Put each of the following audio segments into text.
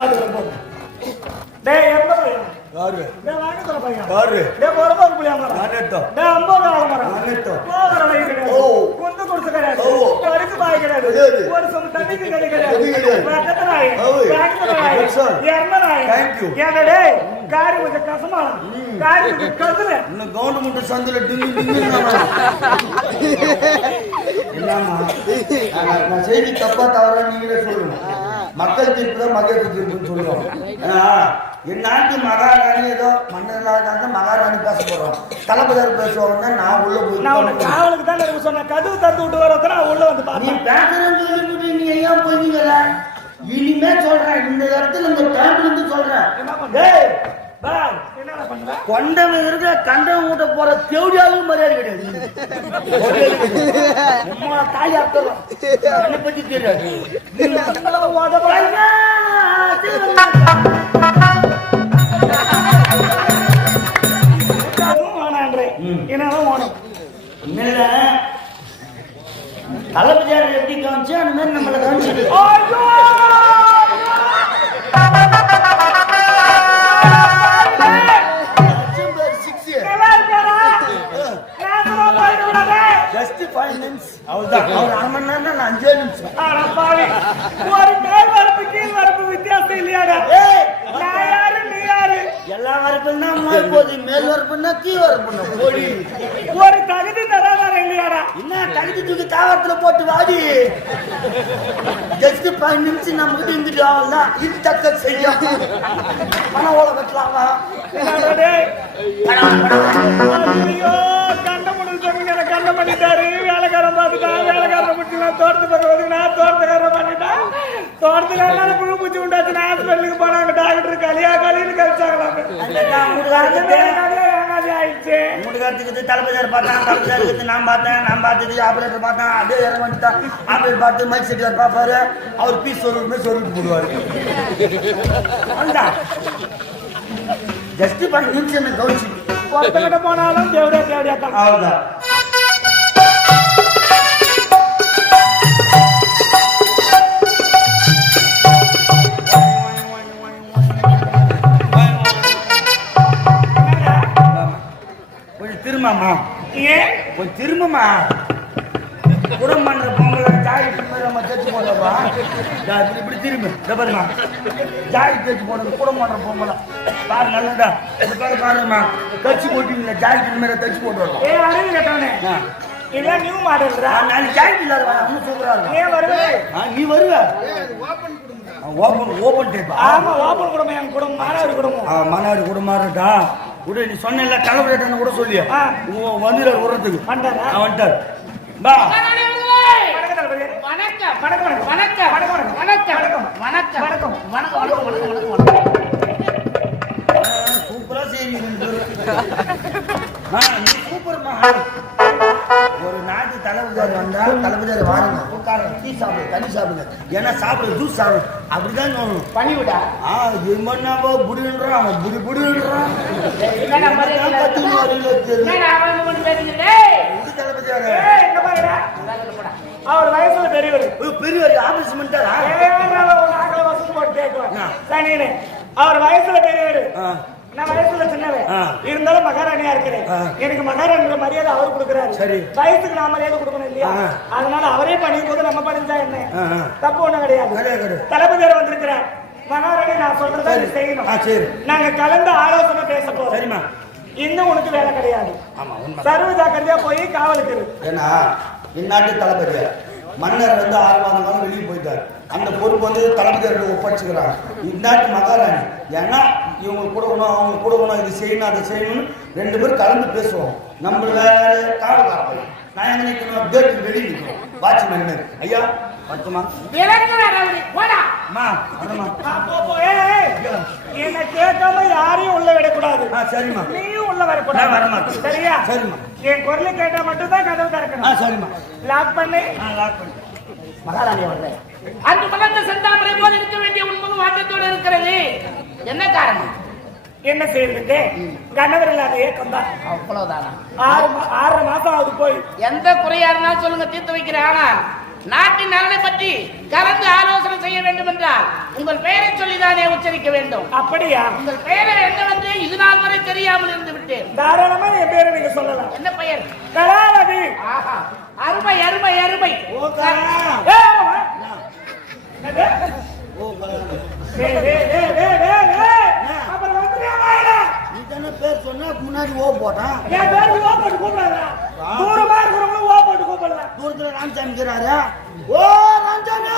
டேய் எந்த பையன் யாரு டேய் வாங்க தர பையன் யாரு டேய் போறமா புளியா மரம் நானேட்டோ டேய் 50 ஆள மரம் நானேட்டோ போறல கிடையாது ஓ கொண்டு கொடுத்து கிடையாது ஓ கருக்கு பாய் கிடையாது ஒரு சொந்த தண்ணிக்கு கிடையாது பக்கத்துறாய் பக்கத்துறாய் ஏர்மராய் थैंक यू ஏடா டேய் காரி கொஞ்சம் கசமா காரி கொஞ்சம் கதுல இன்ன கவர்மெண்ட் சந்தில டிங்கு டிங்கு என்னமா நான் செய்தி தப்பா தவறா நீங்களே சொல்லுங்க மக்கள் தீர்ப்பு தான் மக்கள் தீர்ப்புன்னு சொல்லுவோம் என் நாட்டு மகாராணி ஏதோ மன்னர்களாக மகாராணி பேச போறோம் தளபதியார் பேசுவாங்கன்னா நான் உள்ள போய் நான் காவலுக்கு தான் இருக்க சொன்ன கதவு தந்து விட்டு வரத நான் உள்ள வந்து நீ பேசுறேன்னு சொல்லிட்டு நீ ஏன் போய்ங்கல இனிமே சொல்றேன் இந்த இடத்துல இந்த டைம்ல இருந்து சொல்றேன் டேய் பாய் என்னடா பண்ற கொண்டவன் இருக்க கண்டவன் கூட்ட போற தேவடியாலும் மரியாதை கிடையாது அம்மா தாய் அர்த்தம் என்ன பத்தி தெரியாது தளபதியார் எப்படி காமிச்சு அந்த மாதிரி நம்மளை காமிச்சு வித்தியாசம் இல்லையாடா எல்லா வரப்புன்னா மேல் வரப்புன்னா கீ வரப்புன்னா ஒரு தகுதி தராதார இல்லையாடா என்ன தகுதி தூக்கி தாவரத்துல போட்டு வாடி ஜஸ்ட் 5 நிமிஷம் நம்ம கிட்ட இருந்துட்டு ஆகலாம் இது தக்க செய்ய பணம் ஓட கட்டலாமா கண்ட முடிவு சொன்னீங்க கண்ட பண்ணிட்டாரு வேலைக்காரன் பார்த்துட்டான் வேலைக்காரன் முடிச்சுலாம் தோட்டத்து பக்கம் வந்து நான் தோட்டத்துக்காரன் பண்ணிட்டான் தோட்டத்துக்காரனால புழு பூச்சி உண்டாச்சு நான் ஹாஸ்பிட்டலுக்கு போனாங்க டாக்டர் கலியா கலின்னு கழிச்சாங்களாம் ஆயிடுச்சு மூட்டுக்காரத்துக்கு தளபதியார் பார்த்தேன் தளபதியாருக்கு நான் பார்த்தது ஆபரேட்டர் பார்த்தேன் அப்படியே இறங்க வந்துட்டான் ஆபரேட்டர் பார்த்து மைக் செட்டியார் பார்ப்பாரு அவர் பீஸ் சொல்லிட்டு போடுவாரு ஜஸ்ட் 5 நிமிஷம் என்ன கவனிச்சு ஒருத்தங்கிட்ட போனாலும் தேவடியா தான் அவ்வளவுதான் கொஞ்சம் திரும்பமா கொஞ்சம் திரும்பமா குடம் பண்ற பொங்கலை ஜாக்கெட் நம்ம தைச்சு போடுறப்பா இப்படி திரும்பி டபர்மா ஜாக்கெட் தைச்சு போடுறது குடம் பண்ற பொங்கலை பாரு நல்லதா பாருமா தைச்சு போட்டீங்களா ஜாக்கெட் மேல தைச்சு போட்டுருவோம் இதெல்லாம் நியூ மாடல்ரா நான் ஜாக்கெட் இல்லாத இன்னும் சூப்பரா இருக்கும் ஏன் வருவே நீ வருவ ஓபன் டைப் ஆமா ஓபன் குடும்பம் என் குடும்பம் மானாரி குடும்பம் இருக்கா கூட நீ சொன்ன தலைவரேட்டன்னு கூட சொல்லியா வந்துடுறாரு விடுறதுக்கு வந்துட்டார் பா சூப்பரா செய்வீங்க சூப்பர் ஒரு நாட்டு தளபதியார் வந்தா தளபதியார் வாருங்க டீ சாப்பிடுங்க தண்ணி சாப்பிடுங்க ஏன்னா சாப்பிடுற ஜூஸ் சாப்பிடுங்க அப்படிதான் பண்ணி விடா என்னவோ புடின்றான் அவன் புடின்றான் அவர் வயசுல பெரியவர் ஆபரேஷன் பண்ணிட்டாரா அவர் வயசுல பெரியவர் நான் வயசுல சின்னவன் இருந்தாலும் மகாராணியா இருக்கிறேன் எனக்கு மகாராணியோட மரியாதை அவர் கொடுக்குறாரு சரி வயசுக்கு நான் மரியாதை கொடுக்கணும் இல்லையா அதனால அவரே பண்ணியும் போது நம்ம பண்ணிச்சா என்ன தப்பு ஒண்ணும் கிடையாது தளபதியார் வந்திருக்கிறார் மகாராணி நான் சொல்றதா செய்யணும் நாங்க கலந்து ஆலோசனை பேச போறோம் சரிமா இன்னும் உனக்கு வேலை கிடையாது சர்வ ஜாக்கிரதையா போய் காவலுக்கு ஏன்னா இந்நாட்டு தளபதியார் மன்னர் வந்து 6 மாதம் காலம் வெளியே போயிட்டார் அந்த பொறுப்பு வந்து தளபதியார்கிட்ட ஒப்படைச்சுக்கிறாங்க இந்நாட்டு மகாராணி ஏன்னா இவங்க கொடுக்கணும் அவங்க கொடுக்கணும் இது செய்யணும் அதை செய்யணும்னு 2 பேரும் கலந்து பேசுவோம் நம்ம வேற காவல்காரன் நான் எங்க நிற்கணும் கேட்டு வெளியே நிற்கணும் வாட்ச்மேன் ஐயா பத்துமா என்ன கேட்காம யாரையும் உள்ள விடக்கூடாது சரிம்மா நீயும் உள்ள வரக்கூடாது வரமாட்டேன் சரியா சரிம்மா என் குரலை கேட்டா மட்டும் தான் கதவு திறக்கணும் சரிம்மா லாக் பண்ணு லாக் பண்ணு மகாராணி அவர்களே அந்த மலர்ந்த செந்தாமரை போல் இருக்க வேண்டிய உண்மை வாட்டத்தோடு இருக்கிறது என்ன காரணம் என்ன செய்யறது கணவர் இல்லாத ஏக்கம் தான் அவ்வளவுதானா 6 மாசம் ஆகுது போய் எந்த குறையா இருந்தாலும் சொல்லுங்க தீர்த்து வைக்கிறேன் ஆனால் நாட்டின் நலனை பற்றி கலந்து ஆலோசனை செய்ய வேண்டும் என்றால் உங்கள் பெயரை சொல்லிதானே தெரிவிக்க வேண்டும். அப்படியா? உங்கள் பெயரை என்னவென்று இது நாள் வரை தெரியாமல் இருந்து விட்டேன். தாராளமா என் பேரை நீங்க சொல்லலாம். என்ன பெயர்? கலாவதி. ஆஹா, அருமை அருமை அருமை. ஓ கலா. அப்புறம் வந்துட்டே வாடா. நீ தானே பேர் சொன்னா முன்னாடி ஓ போட்டான். என் பேரு ஓ போட்டு கூப்பிடாதா? தூரமா இருக்கிறவங்க ஓ போட்டு கூப்பிடலாம். தூரத்துல ராமசாமி இருக்கிறாரு. ஓ ராமசாமி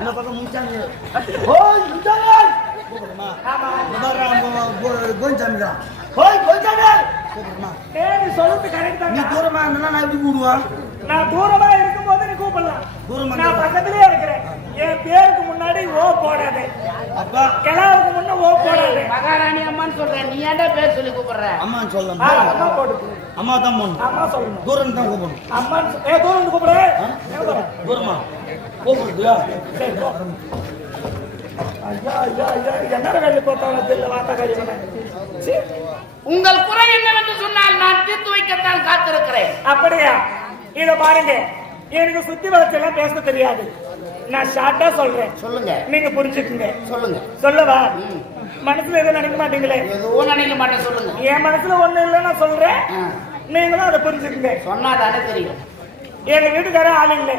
இந்த பக்கம் முன்சாமி. ஓ முன்சாமி கூப்பிடுமா? கோவிந்தசாமி. ஓய் கோவிந்தசாமி கூப்பிடுமா? நீ சொல்றது கரெக்ட் தான். நீ தூரமா இருந்தா நான் எப்படி கூடுவேன்? நான் தூரமா இருக்கும்போது நீ கூப்பிடலாம். தூரமா நான் பக்கத்திலேயே இருக்கிறேன். என் பேருக்கு முன்னாடி ஓ போடாது. அப்பா கிளாவுக்கு முன்ன ஓ போடாது. மகாராணி அம்மான்னு சொல்றேன், நீ ஏன்டா பேர் சொல்லி கூப்பிடுற? அம்மான்னு சொல்லலாம். அம்மா போடு. அம்மா தான் போடணும். அம்மா சொல்லணும். தூரம் தான் கூப்பிடணும். அம்மா தூரம் இருந்து கூப்பிடு. தூரமா கூப்பிடுறியா? சரி போ. ஐயா ஐயா ஐயா என்ன வேலை போட்டாங்க தெரியல வார்த்தை கழிவு. உங்கள் குறை என்னவென்று சொன்னால் நான் தீர்த்து வைக்கத்தான் காத்திருக்கிறேன். அப்படியா? இத பாருங்க, எனக்கு சுத்தி வளர்ச்செல்லாம் பேச தெரியாது. நான் ஷார்ட்டா சொல்றேன், சொல்லுங்க. நீங்க புரிஞ்சுக்குங்க. சொல்லுங்க. சொல்லவா? மனசுல எதுவும் நினைக்க மாட்டீங்களே? எதுவும் நினைக்க மாட்டேன், சொல்லுங்க. என் மனசுல ஒண்ணு இல்லை நான் சொல்றேன், நீங்களும் அதை புரிஞ்சுக்குங்க. சொன்னாதானே தெரியும். எங்க வீட்டுக்காரர் ஆள் இல்லை.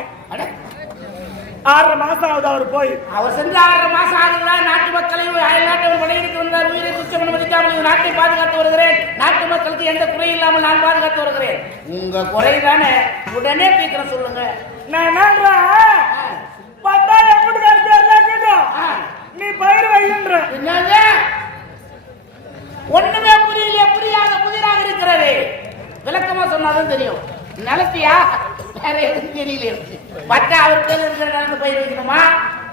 6 மாசம் ஆகுது அவர் போய். அவர் சென்று 6 மாசம் ஆகுதா? நாட்டு மக்களையும் அயல் நாட்டவர் படையெடுத்து வந்தார். உயிரை துச்சம் மதிக்காமல் நாட்டை பாதுகாத்து வருகிறேன். நாட்டு மக்களுக்கு எந்த குறை இல்லாமல் நான் பாதுகாத்து வருகிறேன். உங்க குறை தானே, உடனே தீர்க்கிற சொல்லுங்க. நான் என்னன்றேன், 10,000 வீட்டுக்காரர் பேர்லாம் கேட்டோம், நீ பயிர் வைக்கின்ற. என்னது? ஒண்ணுமே புரியல, புரியாத புதிராக இருக்கிறது. விளக்கமா சொன்னாதான் தெரியும். நிலத்தியா வேற எதுவும் தெரியல. பட்டா அவர் பேர் இருக்கிற நிலத்தை பயிர் வைக்கணுமா?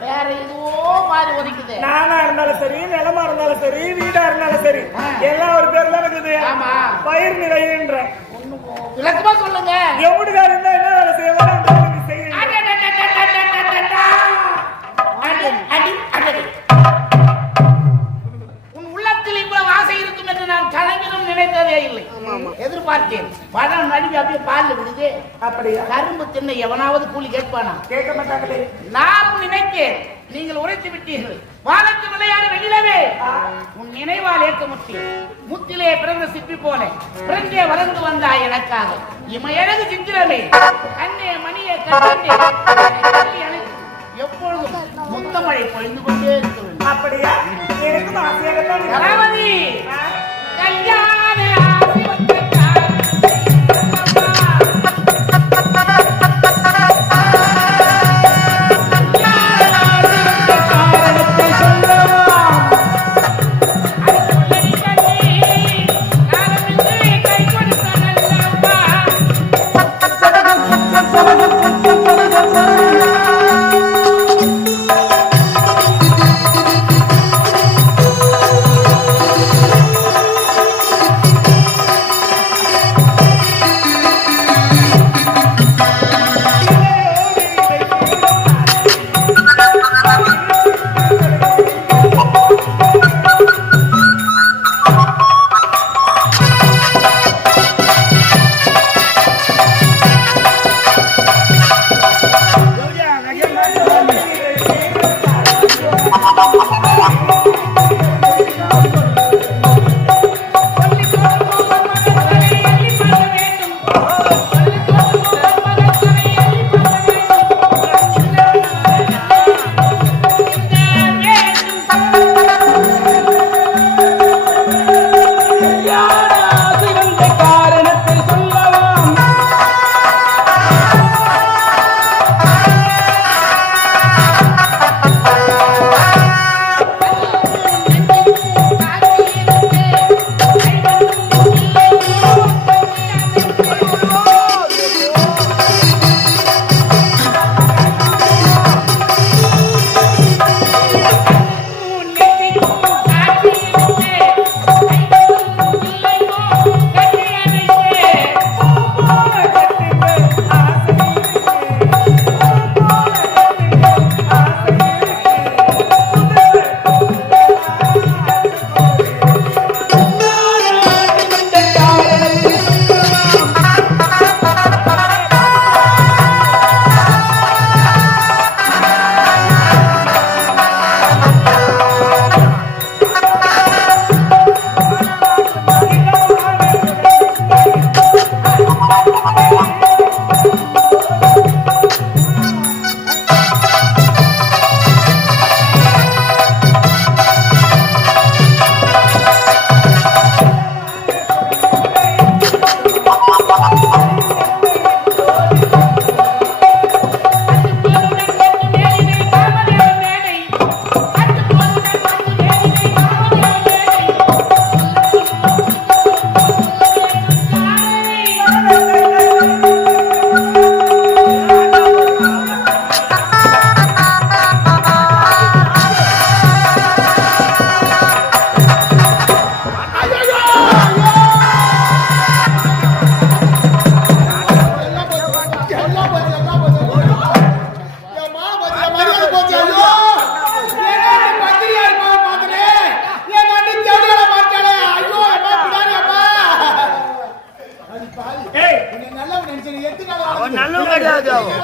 வேற எதுவோ மாதிரி ஒதுக்குது. நானா இருந்தாலும் சரி, நிலமா இருந்தாலும் சரி, வீடா இருந்தாலும் சரி, எல்லாம் ஒரு பேர் தான் இருக்குது. ஆமா, பயிர் நீ வைக்கின்ற. விளக்கமா சொல்லுங்க. என் வீட்டுக்காரர் இருந்தா என்ன வேலை செய்யலாம்? உன் உள்ளத்தில் இவ்வளவு ஆசை இருக்கும் என்று நான் கலைஞரும் நினைத்ததே இல்லை. எதிர்பார்த்தேன். பழம் நடுவி அப்படியே பால் விடுது. அப்படியா? கரும்பு தின்ன எவனாவது கூலி கேட்பானா? கேட்க மாட்டாங்களே. நானும் நினைத்தேன், நீங்கள் உரைத்து விட்டீர்கள். வானத்து விளையாட வெளியிலவே உன் நினைவால் ஏற்க முத்திலே பிறந்த சிப்பி போல பிறந்தே வளர்ந்து வந்தாய் எனக்காக. இமையழகு சித்திரமே, கண்ணே மணியே கண்ணே, எப்பொழுதும் முத்தமழை பொழிந்து கொண்டே இருக்க வேண்டும். அப்படியா? எனக்கும் ஆசையாகத்தான் இருக்கு. கலாவதி, கல்யாண ஆசி வந்த மரியாதை ஆகும்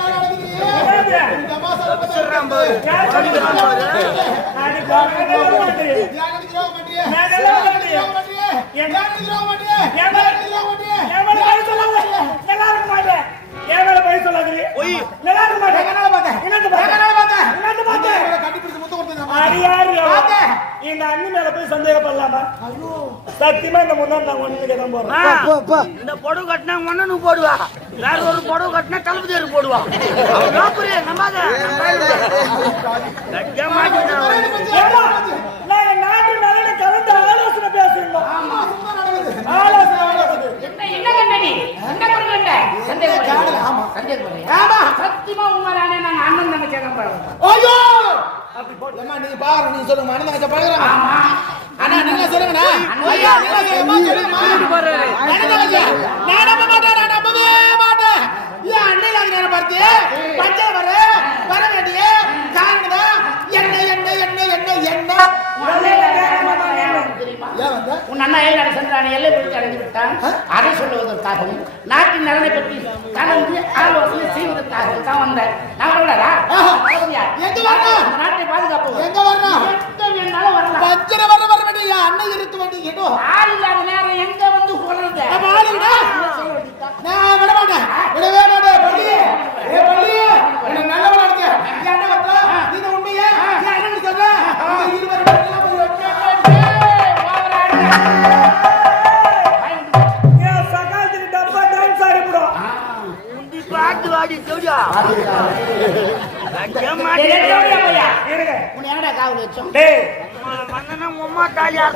இந்த அண்ணி மேல போய் சந்தேகப்படலாமா? சத்தியமா இந்த முன்னாடி நான் ஒண்ணு கேட்க போறேன். இந்த பொடவை கட்டினா ஒன்னு போடுவா, வேற ஒரு பொடவை கட்டினா தளபதியாரு போடுவா. நம்பாத நாங்க நாட்டு நலனை கலந்து ஆலோசனை பேசுறோம். ஆலோசனை என்ன கண்ணடி என்ன பண்ணுங்க சத்தியமா உண்மைதானே நாங்க அண்ணன் தங்கச்சி தான் பாருங்க. ஐயோ அப்படி போடுமா நீங்க பாரு நீங்க சொல்லுங்க அண்ணன் தங்கச்சி பாக்குறாங்க. ஆமா அண்ணா நீங்க சொல்லுங்கண்ணா. ஐயா நீங்க சொல்லுங்க அண்ணன் தங்கச்சி நான் நம்ப மாட்டேன், நான் நம்பவே மாட்டேன். ஏன் அண்ணன் தங்கச்சி பார்த்து பஞ்சை வர வேண்டிய காரணம் என்ன என்ன என்ன என்ன என்ன உன் அண்ணா ஏழு சென்றான் எல்லை பிடித்து அடைந்து விட்டான். அதை சொல்லுவதற்காகவும் நாட்டின் நலனை பற்றி கலந்து ஆலோசனை செய்வதற்காகவும் தான் வந்தேன். நான் வரலா நாட்டை பாதுகாப்பு எங்க வரணும் வேணாலும் வரலாம். பஞ்சர வர வேண்டிய அண்ணன் இருக்க வேண்டிய ஆள் இல்லாத நேரம் எங்க வந்து சொல்றது நான் விட மாட்டேன், விடவே மாட்டேன். பள்ளி ஏ பள்ளி என்ன நல்லவனா இருக்க என்ன வந்தா நீங்க உண்மையே என்ன சொல்ற இருவர் பாட்டு வாடி சொல்லியா என்னடா காவல் வச்சோம் உமா தாலியா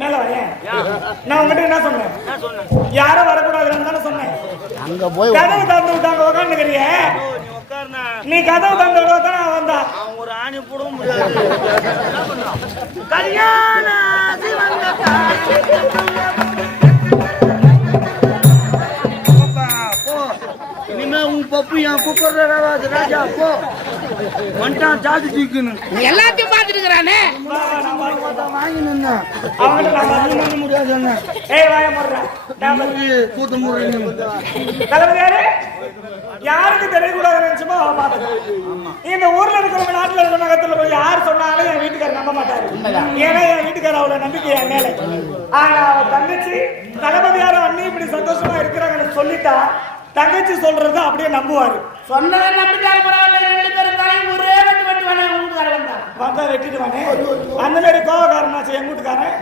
மேல வரேன். நான் உங்ககிட்ட என்ன சொன்னேன்? யாரும் வரக்கூடாதுன்னு தானே சொன்னேன். அங்க போய் கதவு தந்து விட்டாங்க உட்காந்துக்கிறிய. நீ கதவு தந்து விட வந்தா ஒரு ஆணி போட முடியாது. கல்யாண இனிமே உன் பப்பு என் குக்கர் ராஜா போ வந்துட்டான் ஜாதி தூக்கணும். எல்லாத்தையும் பார்த்துட்டு இருக்கிறானே வாங்கி நின்ன அவங்கள்ட்ட நான் பதில் பண்ண முடியாது. என்ன வாய முடுறேன் கூத்த முறை தலைவரே யாருக்கு தெரியக்கூடாது நினைச்சுமோ இந்த ஊர்ல இருக்கிறவங்க நாட்டுல இருக்கிற நகரத்துல போய் யார் சொன்னாலும் என் வீட்டுக்காரர் நம்ப மாட்டாரு. ஏன்னா என் வீட்டுக்காரர் அவ்வளவு நம்பிக்கை என் மேல. ஆனா அவ தங்கச்சி தளபதியாரும் அண்ணி இப்படி சந்தோஷமா இருக்கிறாங்கன்னு சொல்லிட்டா தங்கச்சி சொல்றது அப்படியே நம்புவாரு. சொன்னதை நம்பிட்டாரு பரவாயில்ல. ரெண்டு பேரும் தலையும் ஒரே வெட்டு வந்தா வெட்டிட்டு வானே. அந்த மாதிரி கோவக்காரனாச்சு என் வீட்டுக்காரன்.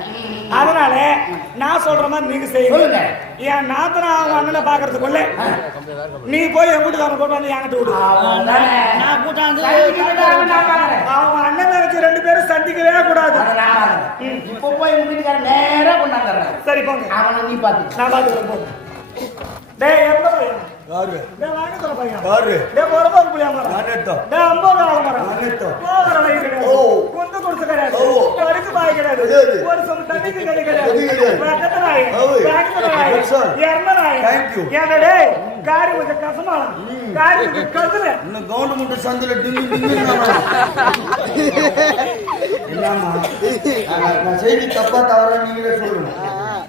அதனால நான் சொல்ற மாதிரி நீங்க செய்யுங்க. என் நாத்தனா அவங்க அண்ணனை பாக்குறதுக்குள்ள நீ போய் என் வீட்டுக்காரன் போட்டு வந்து என்கிட்ட விடு. அவங்க அண்ணன் தங்கச்சி ரெண்டு பேரும் சந்திக்கவே கூடாது. இப்போ போய் எங்க வீட்டுக்காரன் நேரா கொண்டாந்துடுறாரு. சரி போங்க. அவனை நீ பாத்து நான் பாத்துக்கிறேன் போங்க. டேய் எவ்வளோ பையன் யாரு டேய் வாங்க சொல்ற பையன் யாரு டேய் போறப்ப புளியா மரம் நான் எடுத்தோம் டேய் அம்போ மரம் நான் எடுத்தோம் போற வழி கிடையாது. ஓ கொண்டு கொடுத்து கிடையாது. ஓ கருக்கு பாய் கிடையாது. ஒரு சம் தண்ணிக்கு கிடையாது. பக்கத்துல நாய் பக்கத்துல நாய் எர்ம நாய். தேங்க் யூ ஏடா டேய் காரி கொஞ்சம் கசமால காரி கொஞ்சம் கசல இன்னும் கவர்மெண்ட் சந்தில டிங்கு டிங்கு என்னமா நான் செய்தி தப்பா தவறா நீங்களே சொல்லுங்க.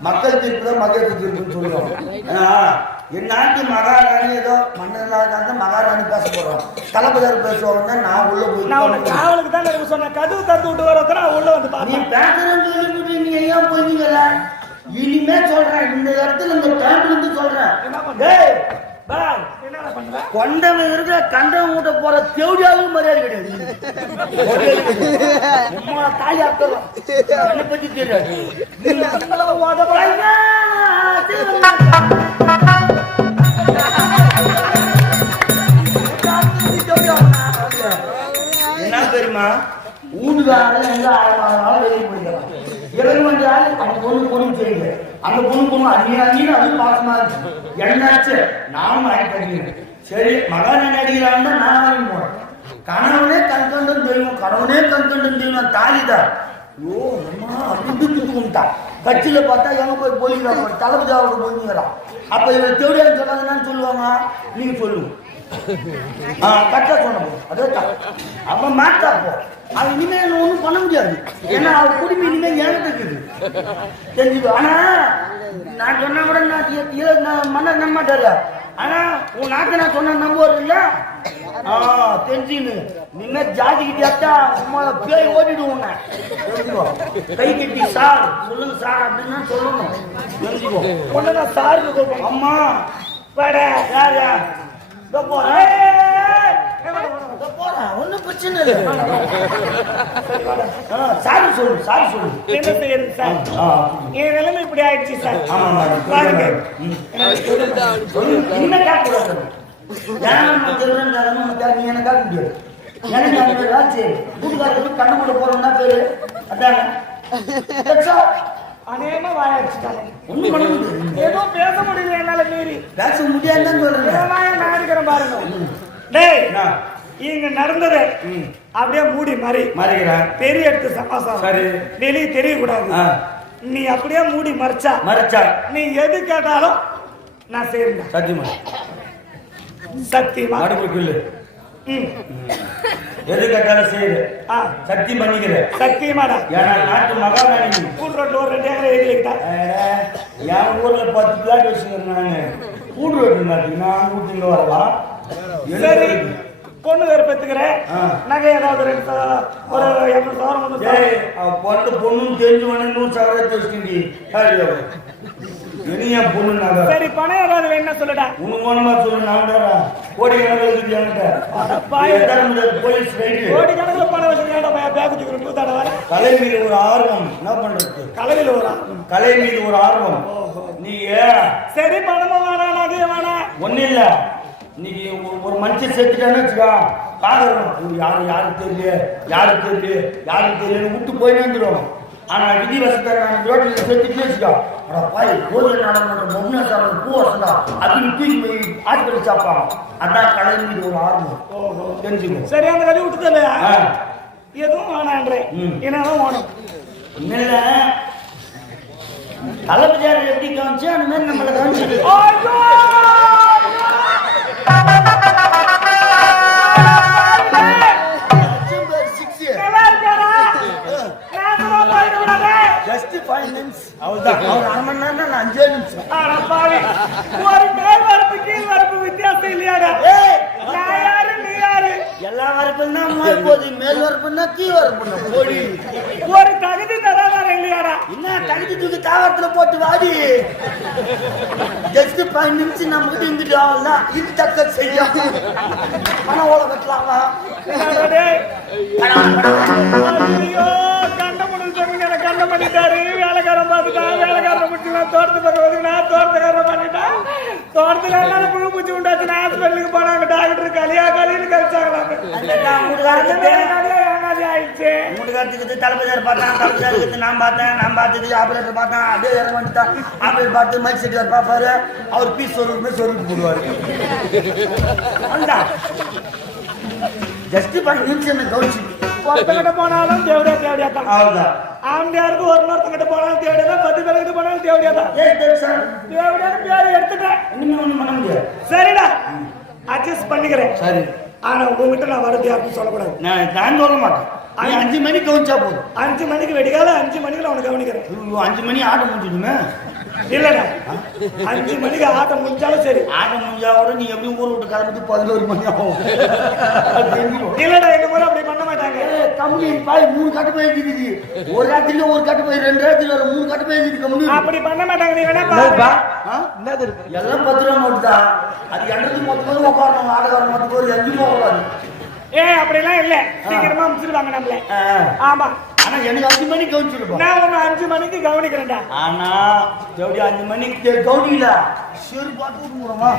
மக்கள் தீர்ப்பு தான் மக்கள் தீர்ப்புன்னு சொல்லுவோம். என் நாட்டு மகாராணி ஏதோ மன்னர்களாக மகாராணி பேச போறோம். தளபதியார் பேசுவாங்க. நான் உள்ள போய் காவலுக்கு தான் எனக்கு சொன்ன கதவு தந்து விட்டு வரத நான் உள்ள வந்து நீ பேசுறேன்னு சொல்லிட்டு நீ ஏன் போய்ங்கல? இனிமே சொல்றேன் இந்த இடத்துல இந்த டைம்ல இருந்து சொல்றேன். டேய் பாய் என்ன பண்ற? கொண்டவன் இருக்கிற கண்டவன் ஊட்ட போற தேவடியாவுக்கு மரியாதை கிடையாது. உம்மா தாய் அர்த்தம் என்ன பத்தி தெரியாது. என்ன தெரியுமா? வீட்டுக்காரன் எங்க 1000 நாள் வெளியே போயிருக்கலாம். 7 அந்த பொண்ணு செய்யுங்க. அந்த பொண்ணு அந்நிய அது பாசமா இருக்கு. என்னாச்சு நானும் ஆயிட்டு சரி மகாராணி அடிக்கிறான்னு நான் வாங்கி போனேன். கணவனே கண்கண்டன் தெய்வம் கணவனே கண்கண்டன் தெய்வம் தாலிதான். ஐயோ அம்மா அப்படி கும்பிட்டான். கட்சியில பார்த்தா எங்க போய் போலிக்கிறான் தளபதியாவோட போலிக்கிறான். அப்ப இவர் தேவையான சொன்னாங்கன்னு சொல்லுவாங்க. நீங்க சொல்லுங்க கட்ட சொன்ன அதே அப்ப மாட்டா போ. அது இனிமே ஒன்றும் பண்ண முடியாது. ஏன்னா அவர் குடிமை இனிமே ஏற்றுக்குது தெரிஞ்சுது. ஆனா நான் சொன்ன கூட நான் மன்னர் நம்ப மாட்டாரு. ஆனா உன் நாக்கு நான் சொன்ன நம்புவார் இல்ல தெரிஞ்சுன்னு நீங்க ஜாதிக்கிட்டா உமால பேய் ஓடிடுவோம் உன்னை. தெரிஞ்சுக்கோ. கை கட்டி சார் சொல்லுங்க சார் அப்படின்னு சொல்லணும். தெரிஞ்சுக்கோ. ஒண்ணுதான் சாரு கூப்பிடணும். அம்மா வாட யாரா போறேன். ஒன்னும் பிரச்சனை இல்லை. சாரி சொல்லு சாரி சொல்லு. என்ன செய்யறது சார்? என் நிலைமை இப்படி ஆயிடுச்சு சார். பாருங்க என்ன காக்கூடாது நீ என்ன காக்க முடியாது. எனக்கு அந்த ராஜு கூட்டுக்காரருக்கு கண்ணு கூட போறோம்னா பேரு அதான அநேகமா வாயாச்சுட்டாங்க. ஒண்ணும் பண்ண முடியாது. ஏதோ பேச முடியல என்னால மீறி. பேச முடியாதுன்னு சொல்றேன். நான் இருக்கிறேன் பாருங்க. டேய் இங்க நடந்தது அப்படியே மூடி மறைக்கிறான். பெரிய எடுத்து சமாசாரம் சரி வெளியே தெரியக்கூடாது. நீ அப்படியே மூடி மறைச்சா நீ எது கேட்டாலும் நான் செய்யறேன். சத்தியமா சத்தியமா நடுப்புக்குள்ள எது கேட்டாலும் செய்யுது. சத்தியம் பண்ணிக்கிறேன். சத்தியமாடா. ஏன்னா நாட்டு மகாராணி கூட்டு ரோட்ல ஒரு 2 ஏக்கர் எழுதி வைக்கிட்டா. என் ஊர்ல 10 பிளாட் வச்சுக்கிறேன் நானு. கூட்டு ரோட்டு நான் கூட்டிங்க வரலாம். சரி பொண்ணு வேறு பெற்றுக்கிறேன். நகை ஏதாவது ஒரு 200,000 பொண்ணுன்னு தெரிஞ்சு வேணும் 100 சவரத்தை வச்சுக்கிட்டு இனியா பொண்ணு நகை. சரி பணம் ஏதாவது வேணும்னா சொல்லுடா. உனக்கு வேணுமா சொல்லு. நான் கோடி கணக்கில் இருக்குது என்கிட்ட. போலீஸ் ரைடு கோடி கணக்கில் பணம் வச்சுக்கிட்டா கலை மீது ஒரு ஆர்வம். என்ன பண்றது? கலை மீது ஒரு ஆர்வம். நீங்க சரி பணமும் வேணாம் நகையும் வேணாம் ஒன்னும் இல்ல. இன்னைக்கு ஒரு மனுஷன் செத்துட்டான்னு வச்சுக்கா பாக்குறோம் யாருக்கு தெரியல விட்டு போய் வந்துடும். ஆனா விதி வசத்தை ரோட்டில் செத்துட்டு வச்சுக்கா பாய் கோயில் நாடகம் பொம்னாசாரம் பூ வசந்தா அப்படின்னு தூக்கி போய் ஆஸ்பத்திரி சாப்பாங்க. அதான் கலை மீது ஒரு ஆர்வம். தெரிஞ்சுக்கோ. சரி அந்த கதை விட்டுது இல்லையா? எதுவும் வேணான்றேன். என்னதான் வேணும்? ஒன்னும் இல்ல. தலைமையார் எப்படி கவனிச்சு அந்த மாதிரி நம்மளை கவனிச்சு ஜஸ்ட் 5 நிமிஷம் அவ்வளவுதான். அவர் 1/2 மணி நேரம் நான் 5 நிமிஷம். ஒரு மேல் வரப்பு கீழ் வரப்பு வித்தியாசம் இல்லையாடா? நான் யாரு நீ யாரு? எல்லா வரப்புன்னா போது மேல் வரப்புன்னா கீ வரப்புன்னா போடி. ஒரு தகுதி தராதார இல்லையாடா? என்ன தகுதி தூக்கி தாவரத்துல போட்டு வாடி. ஜஸ்ட் 5 நிமிஷம் நம்ம கிட்ட இருந்துட்டு ஆகலாம். இது தக்க செய்ய பணம் ஓட கட்டலாமா? ஐயோ கண்ட முடிவு சொன்னீங்க. கண்ட பண்ணிட்டாரு. வேலைக்காரன் பார்த்துட்டான். வேலைக்காரன் முடிச்சுலாம் தோட்டத்து பக்கம் வந்து நான் தோட்டத்துக்காரன் பண்ணிட்டேன். தோட்டத்துக்காரனால புழு பூச்சி உண்டாச்சு. நான் ஹாஸ்பிட்டலுக்கு போனாங்க. டாக்டர் கலின்னு கழிச்சாங்களாம். ஆயிடுச்சு. மூட்டுக்காரத்துக்கு தலைமையார் பார்த்தான். தலைமையாருக்கு நான் பார்த்தது ஆபரேட்டர் பார்த்தேன். அப்படியே இறங்க வந்துட்டான். ஆபரேட்டர் பார்த்து மைக் செட்டியார் பார்ப்பாரு. அவர் பீஸ் சொல்லிட்டு போடுவாரு. ஜஸ்ட் 5 நிமிஷம் என்ன கவனிச்சு ஒருத்தங்கிட்ட போனாலும் தேவடியா தான். அவ்வளவுதான். ஆம்பியாருக்கு ஒருத்தங்கிட்ட போனாலும் தேவடியா தான். 10 பேர்கிட்ட போனாலும் தேவடியா தான். தேவடியா பேர் எடுத்துட்டேன். இனிமே ஒண்ணும் பண்ண முடியாது. சரிடா அட்ஜஸ்ட் பண்ணிக்கிறேன். சரி ஆனா உங்ககிட்ட நான் வரது யாருக்கும் சொல்லக்கூடாது. நான் சொல்ல மாட்டேன். 5 மணிக்கு கவனிச்சா போதும். 5 மணிக்கு வெடிக்காத 5 மணிக்கு நான் உனக்கு கவனிக்கிறேன். 5 மணி ஆட்டம் முடிஞ்சிடுமே. இல்லடா 5 மணிக்கு ஆட்டம் முடிஞ்சாலும் சரி. ஆட்டம் முடிஞ்சா கூட நீ எப்படி ஊர் விட்டு கிளம்பிட்டு 11 மணி ஆகும். இல்லடா இந்த முறை அப்படி பண்ண மாட்டாங்க. கம்பெனி பாய் 3 கட்டு போய் இருக்குது. ஒரு ராத்திரில ஒரு கட்டு போய் 2 ராத்திரில 3 கட்டு போய் இருக்குது கம்பெனி. அப்படி பண்ண மாட்டாங்க. நீ வேணா பாருப்பா. என்னது இருக்கு? எல்லாம் 10 ரூபா நோட்டு தான். அது எண்டது மொத்தம் உட்காரணும். ஆடகாரம் மொத்தம் போய் எங்கேயும் போகக்கூடாது. அப்படிலாம் இல்ல. சீக்கிரமா முடிச்சிருவாங்க நம்மள. ஆமா ஆனா எனக்கு 5 மணிக்கு கவனிச்சிருப்போம். நான் ஒன்னு 5 மணிக்கு கவனிக்கிறேன்டா. ஆனா எப்படி 5 மணிக்கு கவனிக்கல சரி பார்த்து விடுறோமா?